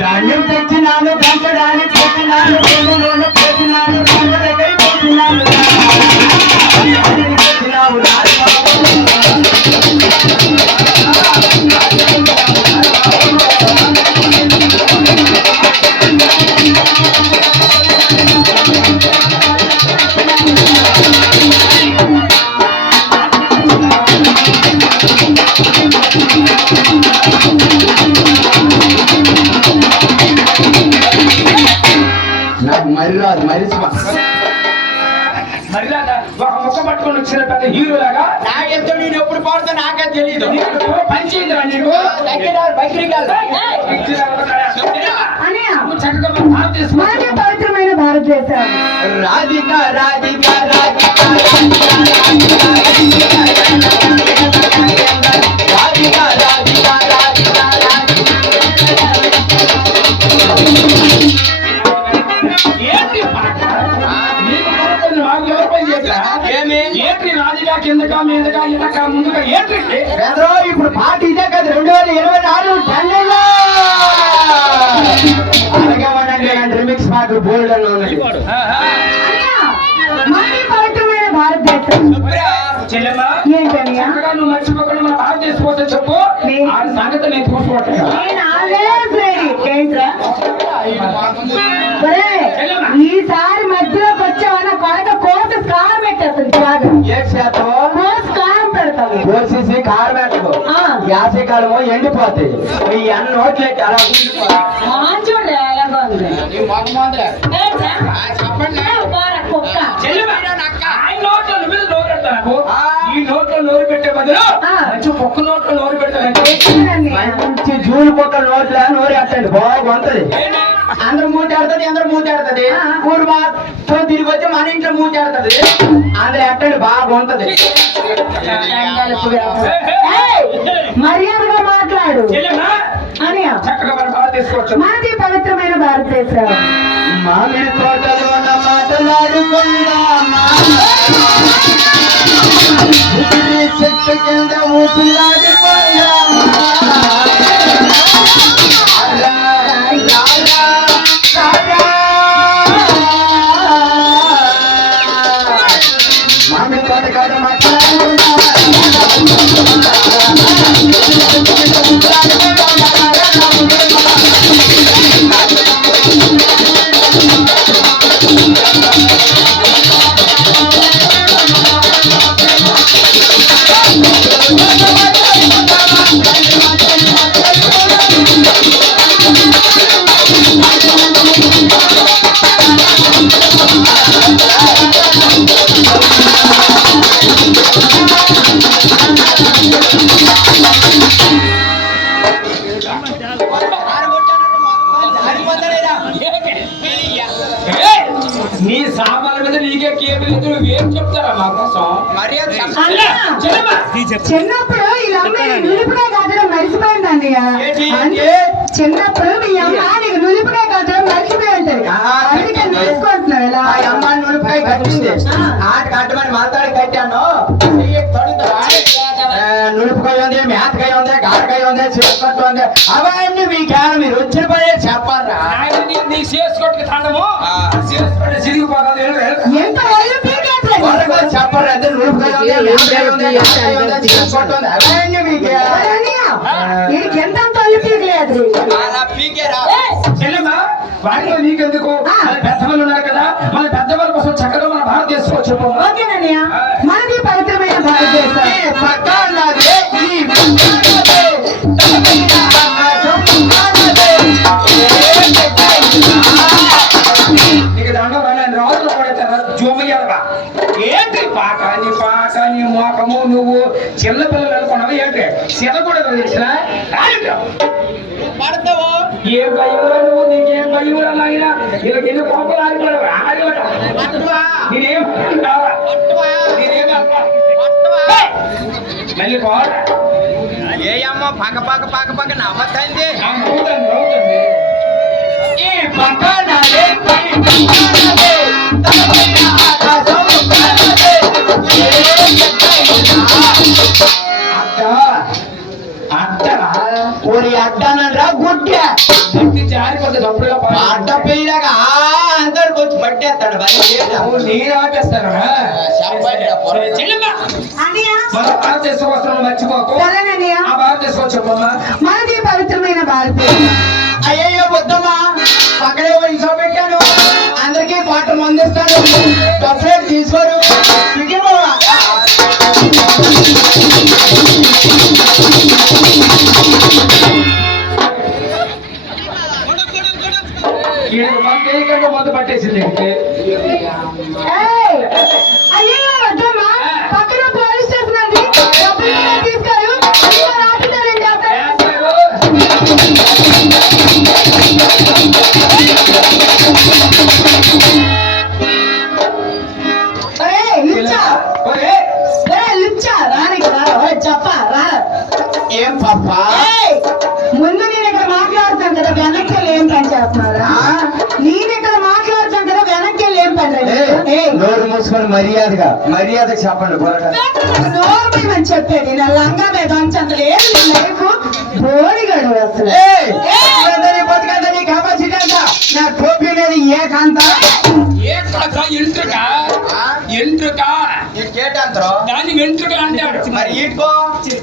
ధాన్యం తెచ్చినాను పెంచడానికి తెచ్చినాను నూనె పోసినాను రంగు దగ్గర పోసినాను తెచ్చినావు రాజు నాకు పెద్ద హీరో లాగా నాకెంతో నేను ఎప్పుడు పాడుతా నాకే తెలియదు నీకు పవిత్రమైన భారతదేశం రాధిక రాధిక రాధిక రాధిక ఏంటి రాజుగా కిందగా మీదగా వెనక ముందుగా ఏంటి ఇప్పుడు పాట ఇదే కదా రెండు వేల ఇరవై నాలుగు టెన్నులో రిమిక్స్ పాటలు బోల్డ్ అని ఉన్నాయి భారతదేశం. నువ్వు మర్చిపోకుండా మన చెప్పు. ఆ సంగతి నేను ఈసారి బాగా ఏ కోసి కారం పెడతావు కోసేసి కారం పెట్టకు. ఆ. యాసకాలము ఎండిపోతాయి మీ అన్న నోట్లకి అలా ఉండిపోతాయి. నోట్లో నోరు పెట్టే బదులు. మంచి కుక్క నోట్లో నోరు పెడతానంటే? మంచి జూలు పొక్కల నోట్ల నోరు ఎట్టండి బాగుంటది. అందరూ మూటాడుతుంది అందరూ మూటాడుతుంది మొత్తం తిరిగి వచ్చి మన ఇంట్లో మూటాడుతుంది అందరూ ఎట్టండి బాగుంటది. మర్యాదగా మాట్లాడు. మనది పవిత్రమైన భారతదేశం. మామిడి తోటలో మాటలాడుకుందామా? Take a second, I won't be కోసం చిన్నప్పుడు ఈ అమ్మాయి నులిపుగా కాదడం మర్చిపోయింది అన్నయ్య ఏంటి? అంటే చిన్నప్పుడు మీ అమ్మ నీకు నులిపుగా కాదడం మర్చిపోయి ఉంటది అందుకే నేర్చుకుంటున్నావు ఇలా. అమ్మ నూనెపై కట్టింది. ఆట కట్టమని మాట్లాడి కట్టాను. ఉంది ఉంది ఉంది చేసుకొట్టు ఉంది. అవన్నీ మీకేమో మీరు వచ్చిన పనే తాండము. చేసుకుంటే ఎంత ఒళ్ళు పీకలేదు వారిలో నీకెందుకు. మన పెద్దవాళ్ళు ఉన్నారు కదా మన పెద్దవాళ్ళ కోసం చక్కగా మన భారత తీసుకోవచ్చు ఓకేనన్నయ్య మనది పవిత్రమైన భారతదేశం. పడతావో? ఏ భయంలో నువ్వు నీకేం భయం అయినా వీళ్ళకి ఎన్ని కోపలు ఆగిపోయావు ఆగిపోయా పట్టువా. నేనేం కావాలా పట్టువా. నేనేం కావాలా పట్టువా. మళ్ళీ కోట ఏ అమ్మ పక్క పక్క ఈ అడ్డ అడ్డ అడ్డానరా గుడ్డ గట్టి జారి కొద్ది తప్పుడుగా పాట పెయ్యలాగా అందరికి వచ్చి పట్టేస్తాడు? నేను ఆపేస్తానా? మన భారతదేశ వస్త్రం మర్చిపోకు. ఆ భారతదేశం చెప్పమ్మా మనది పవిత్రమైన భారతదేశం. అయ్యయ్యో వద్దమ్మా పక్కనే ఇంట్లో పెట్టాను అందరికీ క్వార్టర్ మందిస్తాను సపరేట్ తీసుకోరు ఇవ్వమ్మా. తేలికంగా మందు పట్టేసింది ఏంటి? మూసుకొని మర్యాదగా మర్యాద చెప్పండి నోర్మని చెప్పేది నా లంగా మీద బోడిగాడు అసలు? నా టోపీ మీద ఏ కాంత ఏ కాక ఎంట్రుక? ఎంట్రుక ఇటుకేటంతరం దాన్ని వెంట్రుక అంటారు మరి ఈటుకో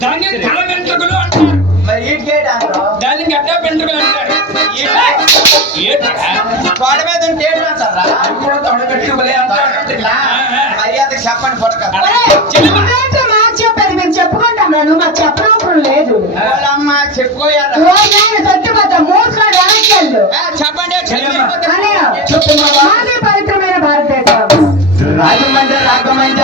దాన్ని తల దాన్ని గడ్డ అంటారు. గోడ మీద ఉంటే ఏంటంటారా కూడా తొడ వెంట్రుకలే అంటారు. మర్యాద చెప్పండి పొరక. చెప్పేది మేము చెప్పుకుంటాం నువ్వు మాకు చెప్పనవసరం లేదు. చెప్పండి పవిత్రమైన భారతదేశం. రాజమండ్రి రాఘమండ్రి